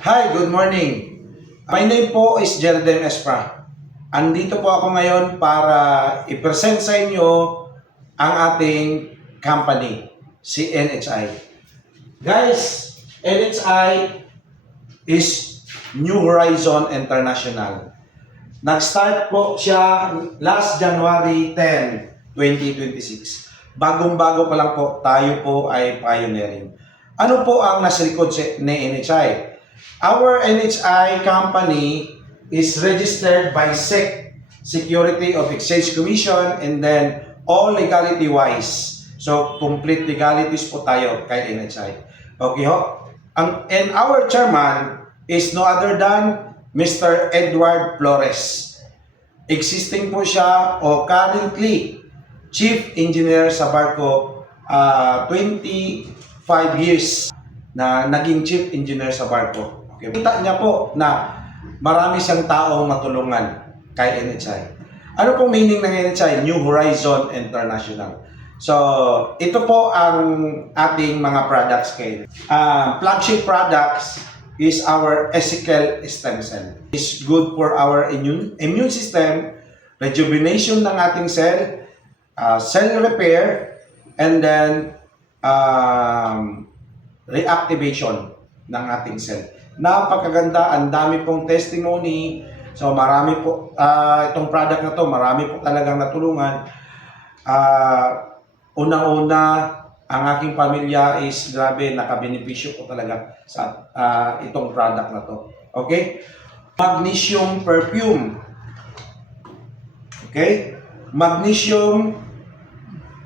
Hi, good morning. My name po is Jerden Espra. Andito po ako ngayon para i-present sa inyo ang ating company, si NHI. Guys, NHI is New Horizon International. Nag-start po siya last January 10, 2026. Bagong-bago pa lang po, tayo po ay pioneering. Ano po ang nasa likod ni NHI? Our NHI company is registered by SEC, Security of Exchange Commission, and then all legality-wise. So, complete legalities po tayo kay NHI. Okay ho? And our chairman is no other than Mr. Edward Flores. Existing po siya o currently Chief Engineer sa Barco, 25 years na naging Chief Engineer sa Barco. Okay. Kita niya po na marami siyang taong matulungan kay NHI. Ano pong meaning ng NHI? New Horizon International. So, ito po ang ating mga products kay flagship products is our Ezekiel stem cell. It's good for our immune system, rejuvenation ng ating cell, cell repair, and then reactivation ng ating cell. Napakaganda, ang dami pong testimony. So marami po itong product na to, marami po talagang natulungan. Unang-una, ang aking pamilya is grabe, nakabenepisyo po talaga sa itong product na to. Okay? Magnesium perfume. Okay? Magnesium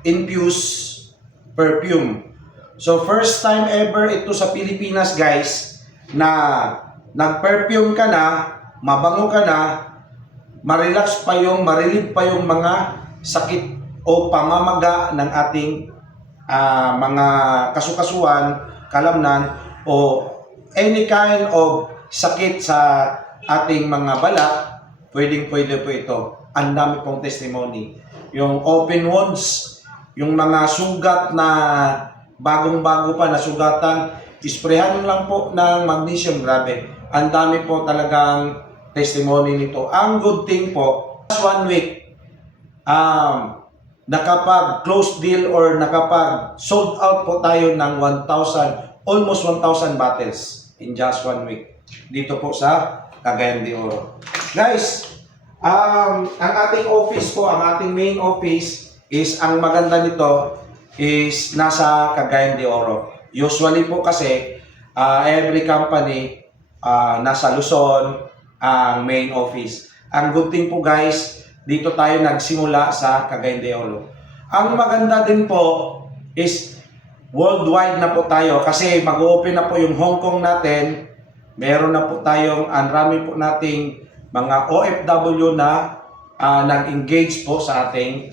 infused perfume. So first time ever ito sa Pilipinas, guys, na nag-perfume ka na, mabango ka na, ma-relax pa yung, ma-relieve pa yung mga sakit o pamamaga ng ating mga kasukasuan, kalamnan, o any kind of sakit sa ating mga balat, pwedeng-pwede po ito. Ang dami pong testimony. Yung open wounds, yung mga sugat na bagong-bago pa na sugatan, isprehan lang po ng magnesium, grabe. Ang dami po talagang testimony nito. Ang good thing po, last 1 week, nakapag-close deal or nakapag-sold out po tayo ng 1,000, almost 1,000 bottles in just 1 week. Dito po sa Cagayan de Oro. Guys, ang ating office po, ang ating main office is, ang maganda nito is nasa Cagayan de Oro. Usually po kasi, every company nasa Luzon ang main office. Ang good thing po, guys, dito tayo nagsimula sa Cagayan de Oro. Ang maganda din po is worldwide na po tayo kasi mag-open na po yung Hong Kong natin. Meron na po tayong, ang rami po nating mga OFW na nag-engage po sa ating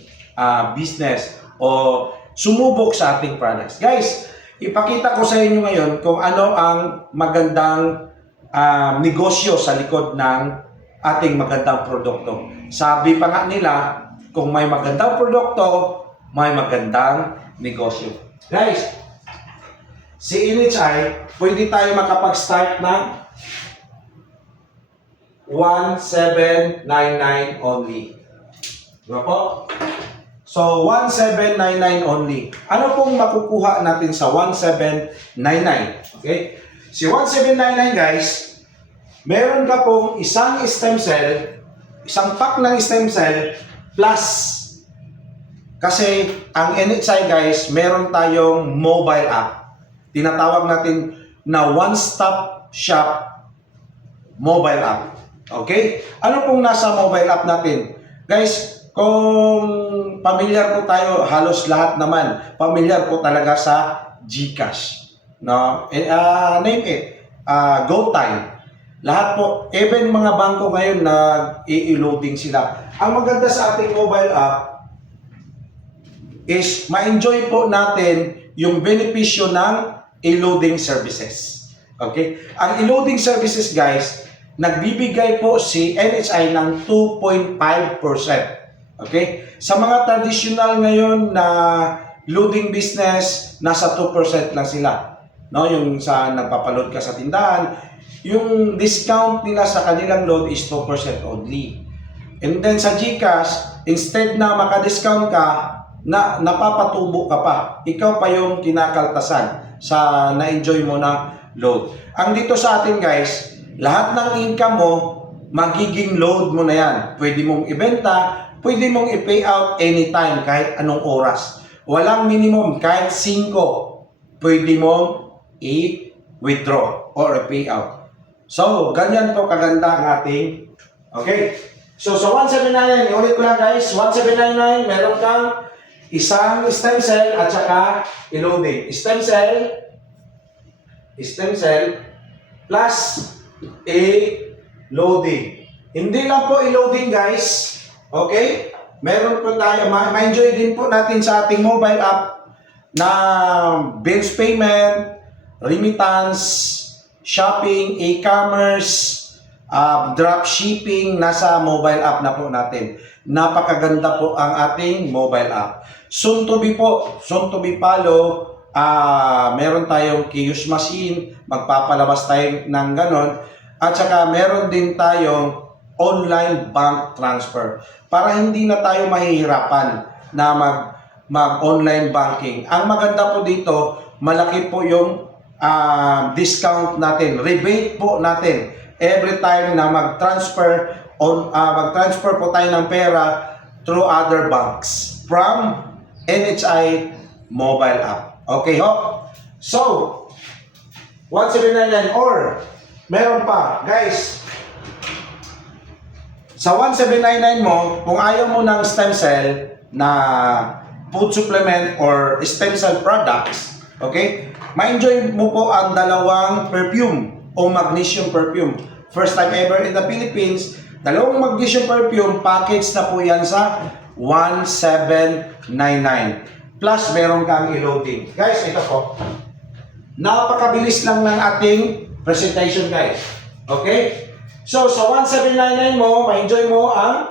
business o sumubok sa ating products. Guys, ipakita ko sa inyo ngayon kung ano ang magandang negosyo sa likod ng ating magandang produkto. Sabi pa nga nila, kung may magandang produkto, may magandang negosyo. Guys, si NHI, pwede tayo makapag-start ng 1,799 only. Diba po? So, 1,799 only. Ano pong makukuha natin sa 1,799? Okay? Si 1,799, guys, meron ka pong isang stem cell, isang pack ng stem cell, plus, kasi ang NHI, guys, meron tayong mobile app. Tinatawag natin na one-stop shop mobile app. Okay? Ano pong nasa mobile app natin? Guys, kung pamilyar po tayo, halos lahat naman, pamilyar po talaga sa GCash. No? Name it. GoTime. Lahat po, even mga bangko ngayon nag-i-loading sila. Ang maganda sa ating mobile app is ma-enjoy po natin yung benepisyo ng e-loading services. Okay? Ang e-loading services, guys, nagbibigay po si NHI ng 2.5%. Okay? Sa mga traditional ngayon na loading business, nasa 2% lang sila. No, yung sa nagpapaload ka sa tindahan, yung discount nila sa kanilang load is 2% only. And then sa GCash, instead na maka-discount ka, napapatubo ka pa. Ikaw pa yung kinakaltasan sa na-enjoy mo na load. Ang dito sa atin guys, lahat ng income mo, magiging load mo na yan. Pwede mong ibenta, pwede mong i-pay out anytime, kahit anong oras. Walang minimum, kahit 5, pwede mong i-withdraw or i-pay out. So, ganyan po kaganda ang ating, okay? So, sa 1799, ulit ko lang guys, 1799, meron kang isang stem cell at saka i-loading. Stem cell plus loading. Hindi lang po i-loading guys, okay? Meron po tayo, ma-enjoy din po natin sa ating mobile app na bills payment, remittance, shopping, e-commerce, drop shipping, nasa mobile app na po natin. Napakaganda po ang ating mobile app. Soon to be po, soon to be follow, meron tayong kiosk machine, magpapalabas tayo ng ganon, at saka meron din tayong online bank transfer para hindi na tayo mahihirapan na mag-online banking. Ang maganda po dito, malaki po yung discount natin, rebate po natin every time na mag-transfer po tayo ng pera through other banks from NHI mobile app. Okay ho? So, 1799 or meron pa, guys. Sa 1799 mo, kung ayaw mo ng stem cell na food supplement or stem cell products, okay? Ma-enjoy mo po ang dalawang perfume o magnesium perfume. First time ever in the Philippines, dalawang magnesium perfume, package na po yan sa 1799. Plus, meron kang i-loading. Guys, ito po. Napakabilis lang ng ating presentation, guys. Okay? So, sa 1799 mo, ma-enjoy mo ang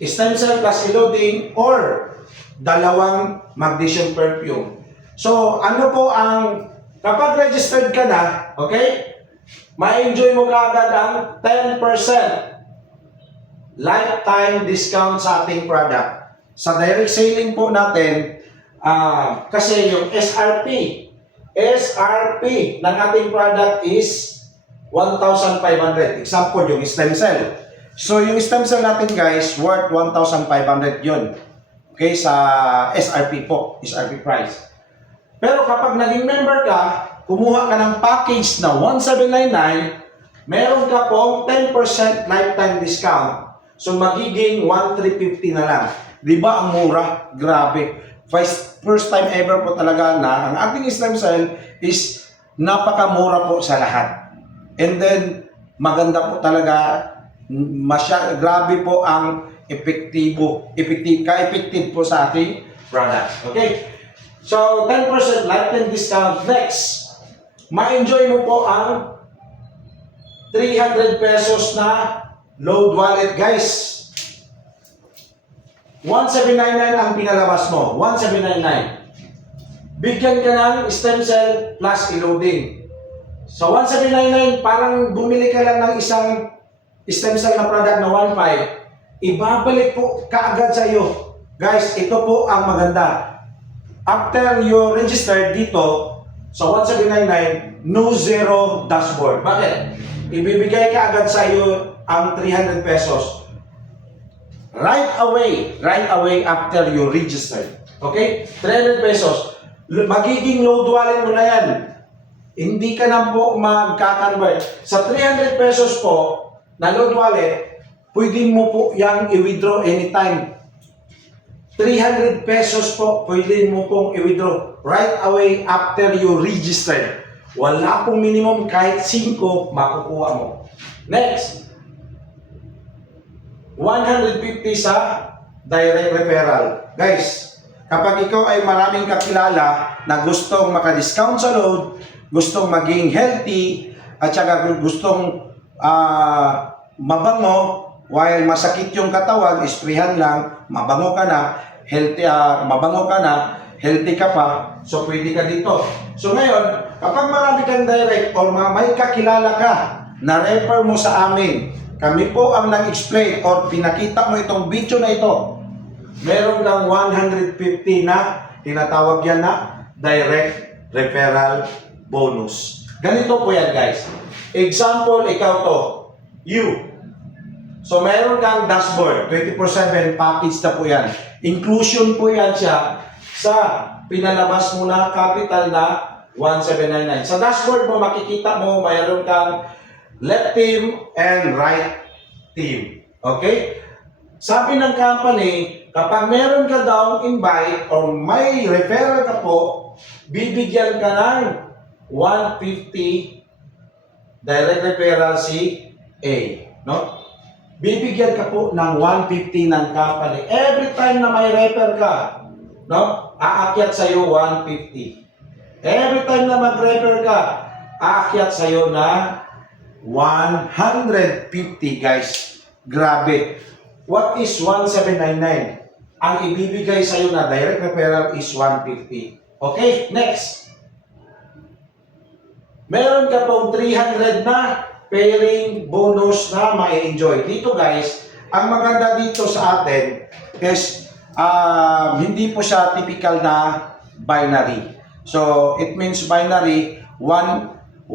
stem cell plus i-loading or dalawang magnesium perfume. So, ano po ang, kapag registered ka na, okay? Ma-enjoy mo kagad ang 10% lifetime discount sa ating product. Sa direct selling po natin, kasi yung SRP ng ating product is 1,500. Example, yung stem cell. So, yung stem cell natin guys, worth 1,500 yun. Okay, sa SRP po, SRP price. Pero kapag naging member ka, kumuha ka ng package na 1,799, meron ka pong 10% lifetime discount. So, magiging 1,350 na lang. Di ba ang mura? Grabe. First time ever po talaga na ang ating stem cell is napakamura po sa lahat. And then, maganda po talaga, grabe po ang ka-effective po sa ating product. Okay? So, 10% lifetime discount. Next, ma-enjoy mo po ang 300 pesos na load wallet, guys. 1,799 ang pinalabas mo. 1,799. Bigyan ka ng stem cell plus i-loading. Sa 1,799, parang bumili ka lang ng isang stem cell na product na 1,500. Ibabalik po kaagad sa iyo. Guys, ito po ang maganda. After you register dito, sa 1,799, no zero dashboard. Bakit? Ibibigay ka agad sa iyo ang 300 pesos. Right away after you register. Okay? 300 pesos. Magiging load wallet mo na yan. Hindi ka na po magkakanvert. Sa 300 pesos po na load wallet, pwede mo po yang i-withdraw anytime. 300 pesos po, pwede mo pong i-withdraw right away after you register. Wala pong minimum, kahit 5 makukuha mo. Next, 150 sa direct referral. Guys, kapag ikaw ay maraming kakilala na gustong makadiscount sa load, gustong maging healthy, at saka gustong mabango, while masakit yung katawan, isprihan lang, mabango ka na, healthy ka pa, so pwede ka dito. So ngayon, kapag marami kang direct or may kakilala ka na-refer mo sa amin, kami po ang nag-explain or pinakita mo itong video na ito, meron kang 150 na tinatawag yan na direct referral bonus. Ganito po yan guys. Example, ikaw to, you. So meron kang dashboard, 24/7 package na po yan. Inclusion po yan siya sa pinalabas mo na capital na 1799. Sa dashboard mo, makikita mo, mayroon kang left team and right team. Okay? Sabi ng company, kapag meron ka daw invite or may referral ka po, bibigyan ka ng 150 direct referral si A. No? Bibigyan ka po ng 150 ng company. Every time na may refer ka, no? Aakyat sa'yo 150. Every time na mag-refer ka, aakyat sa'yo na 150 guys. Grabe. What is 1799? Ang ibibigay sa'yo na direct referral is 150. Okay, next. Meron ka pong 300 na pairing bonus na ma-enjoy. Dito guys, ang maganda dito sa atin is hindi po siya typical na binary. So, it means binary, 1:1.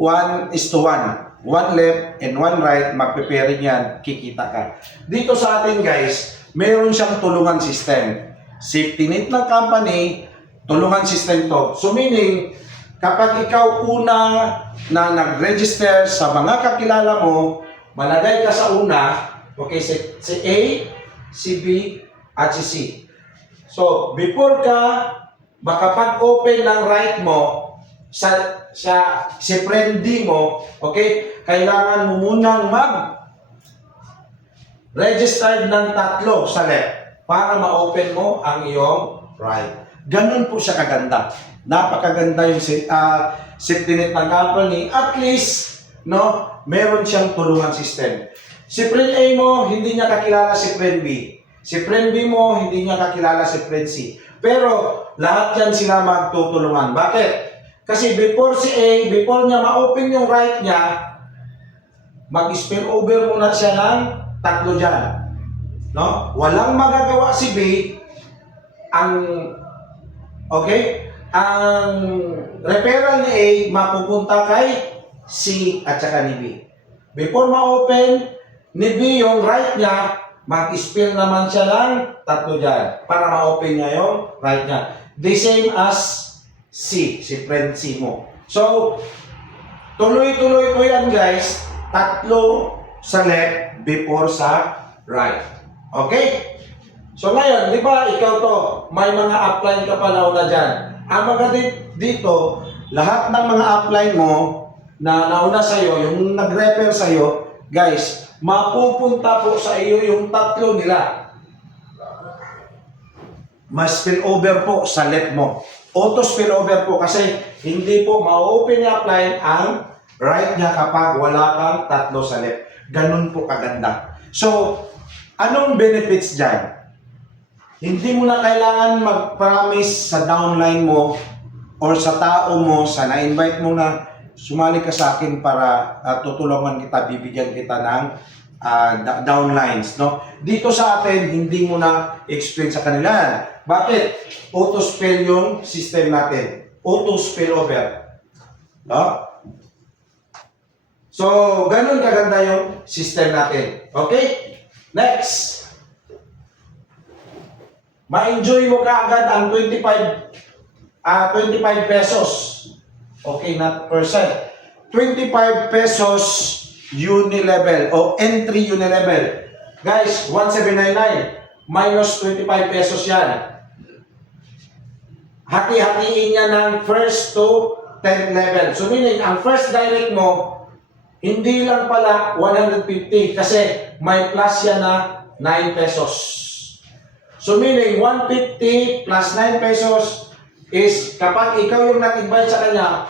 One left and one right, magpe-pairing yan, kikita ka. Dito sa atin guys, meron siyang tulungan system. Safety net ng company, tulungan system to. So meaning, kapag ikaw una na nag-register sa mga kakilala mo, malagay ka sa una, okay, si A, si B, at si C. So, before ka makapag-open ng right mo sa si friendly mo, okay, kailangan mo munang mag-register ng 3 sa left para ma-open mo ang iyong right. Ganun po siya kaganda. Napakaganda yung safety net ng company. At least, no, meron siyang tulungan system. Si friend A mo, hindi niya kakilala si friend B. Si friend B mo, hindi niya kakilala si friend C. Pero, lahat yan sila magtutulungan. Bakit? Kasi before si A, before niya ma-open yung right niya, mag-spill over muna siya ng 3 dyan. No? Walang magagawa si B, ang referral ni A mapupunta kay C at saka ni B. Before ma-open ni B yung right niya, mag-spill naman siya ng 3 dyan para ma-open niya yung right niya. The same as C, si friend C mo. So, tuloy-tuloy po yan guys. 3 sa left before sa right. Okay? So ngayon, di ba ikaw to, may mga upline ka pa nauna dyan. Ang maganda dito, lahat ng mga upline mo na nauna sa'yo, yung nag-refer sa'yo, guys, mapupunta po sa iyo yung 3 nila. Mas spill over po sa left mo. Auto spill over po kasi hindi po ma-open yung upline ang right niya kapag wala kang 3 sa left. Ganun po kaganda. So, anong benefits dyan? Hindi mo na kailangan mag-promise sa downline mo or sa tao mo, sa na-invite mo na sumali ka sa akin para tutulungan kita, bibigyan kita ng downlines. No? Dito sa atin, hindi mo na explain sa kanila. Bakit? Auto-spell yung system natin. Auto-spill over. No? So, ganun kaganda yung system natin. Okay? Next. Ma-enjoy mo kaagad ang 25 pesos. Okay, not percent. 25 pesos unilevel o entry unilevel. Guys, 1799 minus 25 pesos yan. Hati-hatiin niya ng first to 10th level. So meaning, ang first direct mo, hindi lang pala 150 kasi may plus yan na 9 pesos. So meaning, 150 plus 9 pesos is kapag ikaw yung nag-invite sa kanya,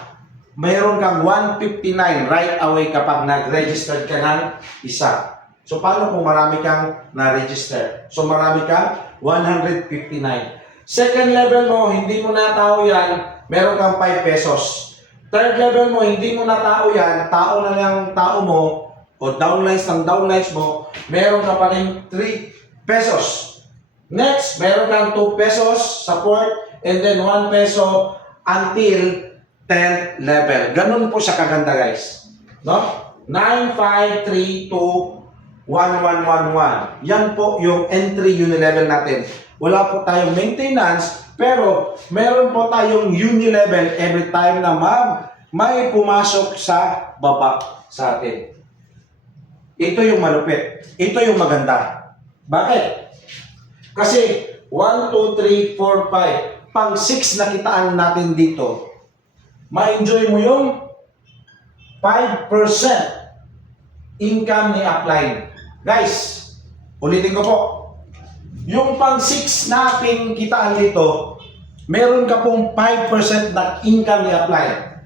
mayroon kang 159 right away kapag nag-register ka ng isa. So paano kung marami kang na-register? So marami kang 159. Second level mo, hindi mo na tao yan, meron kang 5 pesos. Third level mo, hindi mo na tao yan, tao na lang tao mo, o downlines ng downlines mo, meron ka pa rin 3 pesos. Next, meron kang 2 pesos support and then 1 peso until 10th level. Ganun po siya kaganda guys. No? 9, 5, 3, 2, 1, 1, 1, 1. Yan po yung entry unilevel natin. Wala po tayong maintenance, pero meron po tayong unilevel every time na may pumasok sa baba sa atin. Ito yung malupit. Ito yung maganda. Bakit? Kasi 1, 2, 3, 4, 5. Pang 6 na kitaan natin dito. Ma-enjoy mo yung 5% income ni upline. Guys, ulitin ko po. Yung pang 6 na ating kitaan dito, meron ka pong 5% na income ni upline.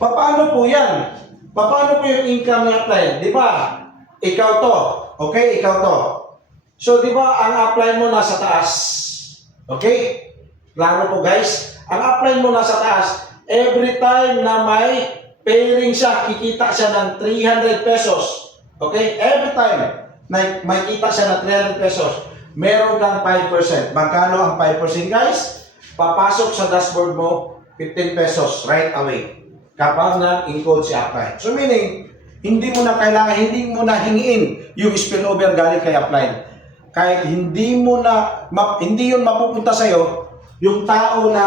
Paano po yan? Paano po yung income ni upline? Di ba? Ikaw to. Okay? Ikaw to. So, di ba, ang upline mo nasa taas. Okay? Klaro po guys. Ang upline mo nasa taas. Every time na may pairing siya, kikita siya ng 300 pesos. Okay? Every time na may kita siya ng 300 pesos, meron kang 5%. Magkano ang 5% guys? Papasok sa dashboard mo, 15 pesos right away. Kapag na-encode si upline. So meaning, hindi mo na kailangan, hindi mo na hingiin yung spillover galing kay upline. Kahit hindi mo na, hindi yun mapupunta sa'yo, yung tao na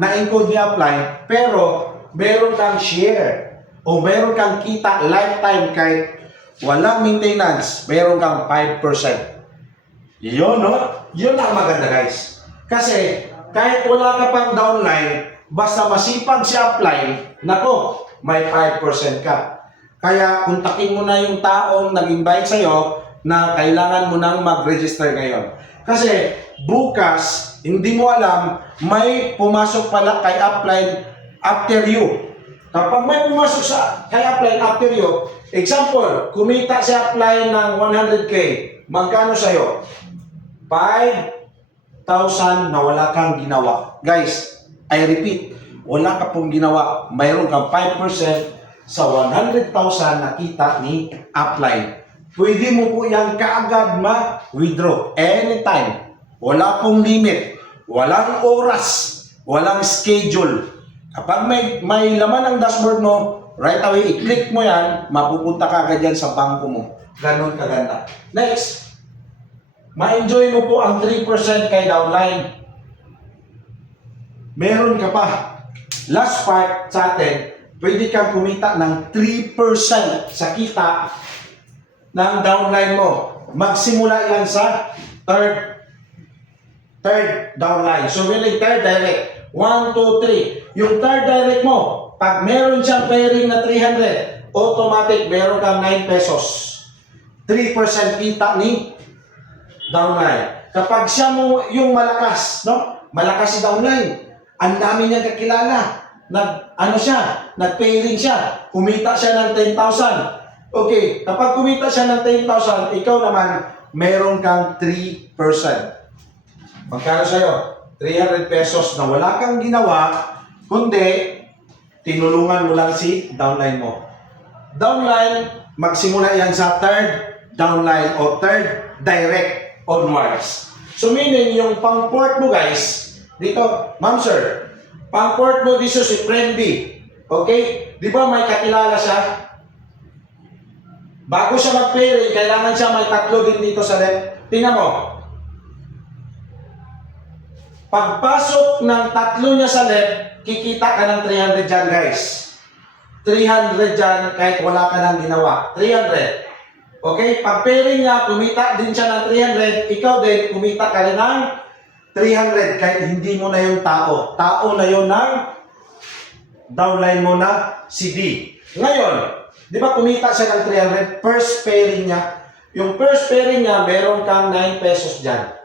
na-encode ni upline, pero meron kang share o meron kang kita lifetime kahit walang maintenance, meron kang 5%. Yun, no? Yun ang maganda, guys. Kasi, kahit wala ka pang downline, basta masipag si upline, nako, may 5% ka. Kaya, kontakin mo na yung taong nag-invite sa'yo na kailangan mo nang mag-register ngayon. Kasi, bukas, hindi mo alam, may pumasok pala kay upline after you. Kapag may pumasok kay upline after you, example, kumita si upline ng 100K, magkano sa'yo? 5,000 na wala kang ginawa. Guys, I repeat, wala ka pong ginawa. Mayroon kang 5% sa 100,000 na kita ni upline. Pwede mo po yan kaagad ma-withdraw anytime. Wala pong limit. Walang oras. Walang schedule. Kapag may laman ang dashboard mo, right away, i-click mo yan, mapupunta ka agad yan sa bangko mo. Ganon kaganda. Next, ma-enjoy mo po ang 3% kay downline. Meron ka pa. Last part sa atin, pwede kang kumita ng 3% sa kita ng downline mo. Magsimula yan sa third downline. So, meaning third direct. 1, 2, 3. Yung third direct mo, pag meron siyang pairing na 300, automatic meron kang 9 pesos. 3% kita ni downline. Kapag siya mo yung malakas, no? Malakas si downline. Ang dami niyang kakilala. Nag-pairing siya. Kumita siya ng 10,000. Okay, kapag kumita siya ng 10,000, ikaw naman, meron kang 3%. Magkano sa'yo? 300 pesos na wala kang ginawa, kundi tinulungan mo lang si downline mo. Downline, magsimula yan sa third downline o third direct onwards. So meaning, yung pang-port mo guys, dito, ma'am sir, pang-port mo dito si Friendly. Okay? Di ba may kakilala siya? Bago siya mag-pairing, kailangan siya may 3 din dito sa left. Tingnan mo. Pagpasok ng 3 niya sa left, kikita ka ng 300 dyan guys. 300 dyan kahit wala ka nang ginawa. 300. Okay? Pag pairing niya, kumita din siya ng 300. Ikaw din, kumita ka rin ng 300 kahit hindi mo na yung tao. Tao na yun ng downline mo na si D. Ngayon, di ba kumita siya ng 300? First pairing niya. Yung first pairing niya, meron kang 9 pesos dyan.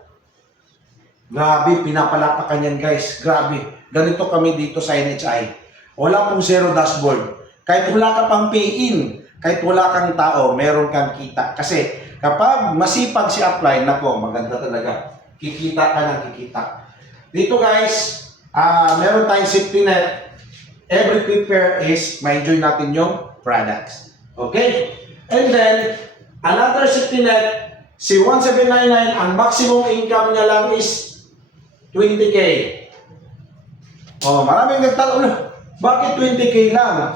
Grabe, pinapalapakan yan guys. Grabe. Ganito kami dito sa NHI. Wala pong zero dashboard. Kahit wala ka pang pay-in, kahit wala kang tao, meron kang kita. Kasi kapag masipag si upline, nako, maganda talaga. Kikita ka ng kikita. Dito guys, meron tayong safety net. Every prepare is ma-enjoy natin yung products. Okay? And then, another safety net, si 1799, ang maximum income niya lang is 20K. Oh, maraming nagtanong, bakit 20K lang?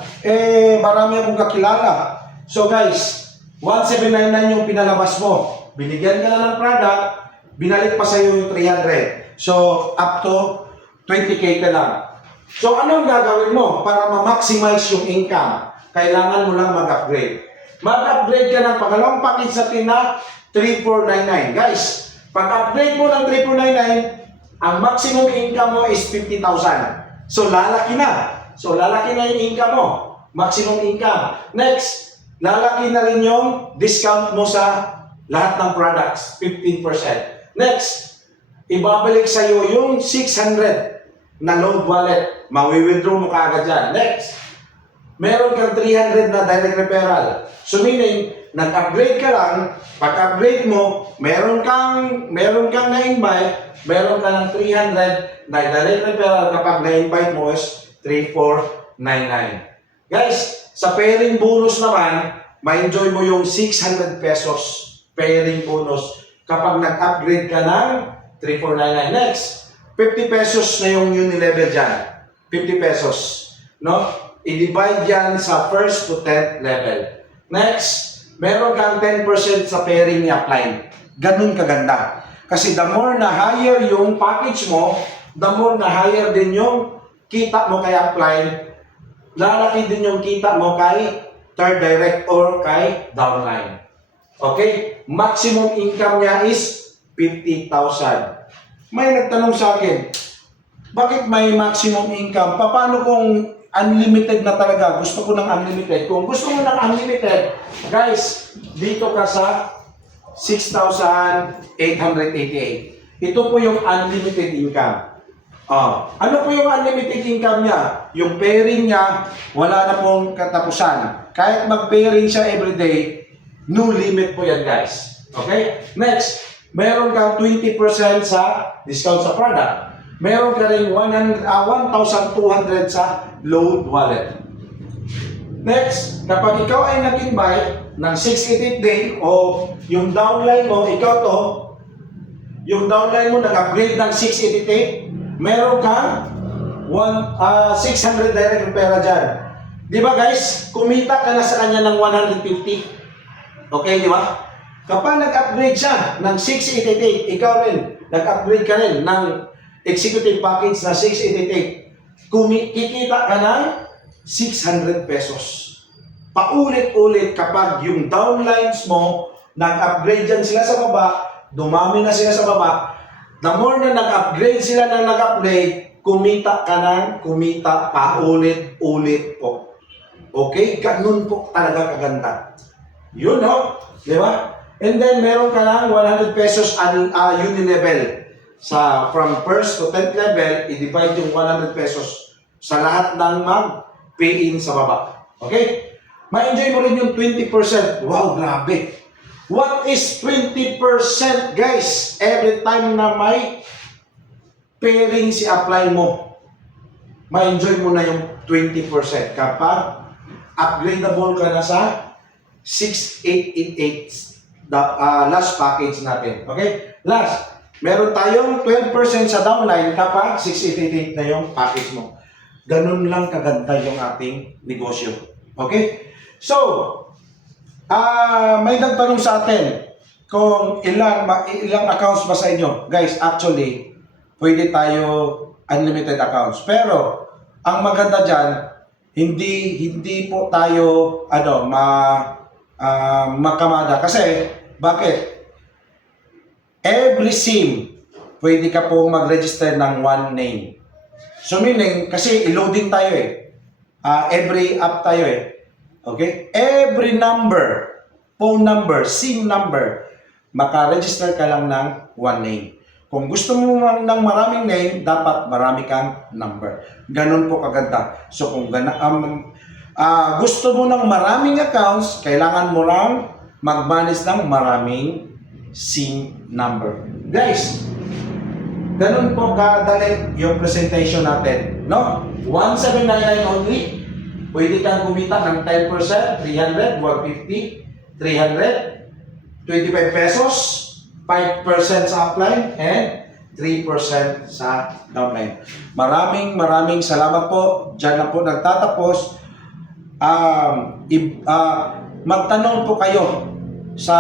Marami akong kakilala. So guys, 1799 yung pinalabas mo. Binigyan ka na ng product, binalik pa sa'yo yung 300. So, up to 20K ka lang. So, anong gagawin mo para ma-maximize yung income? Kailangan mo lang mag-upgrade. Mag-upgrade ka ng pangalawang package natin na 3499. Guys, pag-upgrade mo ng 3499, ang maximum income mo is 50,000. So, lalaki na. So, lalaki na yung income mo. Maximum income. Next, lalaki na rin yung discount mo sa lahat ng products. 15%. Next, ibabalik sa'yo yung 600 na load wallet. Mawi-withdraw mo kaagad yan. Next, meron kang 300 na direct referral. So, meaning, nag-upgrade ka lang, pag-upgrade mo, meron kang na-invite, meron ka ng 300 na direct referral kapag na-invite mo is 3499. Guys, sa pairing bonus naman, ma-enjoy mo yung 600 pesos pairing bonus kapag nag-upgrade ka ng 3499. Next, 50 pesos na yung unilevel dyan. 50 pesos. No? I-divide yan sa first to 10th level. Next, meron kang 10% sa pairing ni upline. Ganun kaganda. Kasi the more na higher yung package mo, the more na higher din yung kita mo kay upline, lalaki din yung kita mo kay third direct or kay downline. Okay? Maximum income niya is 50,000. May nagtanong sa akin, bakit may maximum income? Paano kung unlimited na talaga? Gusto ko ng unlimited. Kung gusto mo ng unlimited, guys, dito ka sa 6,888. Ito po yung unlimited income. Ano po yung unlimited income niya? Yung pairing niya, wala na pong katapusan. Kahit mag-pairing siya everyday, no limit po yan, guys. Okay? Next, meron kang 20% sa discount sa product. Meron ka rin 1,200 sa load wallet. Next, kapag ikaw ay nag-invite ng 688 day o yung downline mo, ikaw to, yung downline mo nag-upgrade ng 688, meron kang 600 direct referral dyan. Di ba guys? Kumita ka na sa kanya ng 150. Okay, di ba? Kapag nag-upgrade siya ng 688, ikaw rin, nag-upgrade ka rin ng executive package na 688, kikita ka ng 600 pesos. Paulit-ulit kapag yung downlines mo, nag-upgrade dyan sila sa baba, dumami na sila sa baba, the more na nag-upgrade sila ng nag-upgrade, kumita ka ng kumita paulit-ulit po. Okay? Ganun po talaga kaganda. Yun, no? Di ba? And then, meron ka ng 100 pesos unilevel. From first to 10th level, i-divide yung 100 pesos sa lahat ng mag-pay-in sa baba. Okay? Ma-enjoy mo rin yung 20%. Wow, grabe! What is 20%, guys? Every time na may pairing si apply mo, ma-enjoy mo na yung 20% kapag upgradable ka na sa 6888 last package natin. Okay? Last, meron tayong 12% sa downline kapag 6888 na yung package mo. Ganun lang kaganda yung ating negosyo. Okay? So, may nagtanong sa atin kung ilang accounts ba sa inyo. Guys, actually, pwede tayo unlimited accounts. Pero, ang maganda dyan, hindi po tayo makamada. Kasi, bakit? Every SIM, pwede ka pong mag-register ng one name. So meaning, kasi i-loading tayo every app tayo Okay? Every number, phone number, SIM number, maka-register ka lang ng one name. Kung gusto mo ng maraming name, dapat marami kang number. Ganun po kaganda. So kung gusto mo ng maraming accounts, kailangan mo lang mag-manage ng maraming SIM number. Guys, ganun po kadali yung presentation natin. No? 1799 only. Pwede kang kumita ng 10%, 300, 150. 300, 25 pesos, 5% sa upline, and 3% sa downline. Maraming salamat po. Diyan na po nagtatapos. Magtanong po kayo sa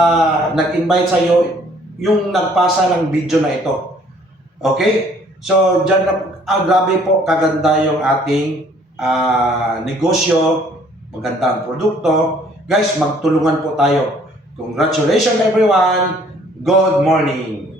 nag-invite sa iyo yung nagpasa ng video na ito. Okay? So, dyan na, grabe po, kaganda yung ating negosyo, maganda ang produkto. Guys, magtulungan po tayo. Congratulations everyone. Good morning.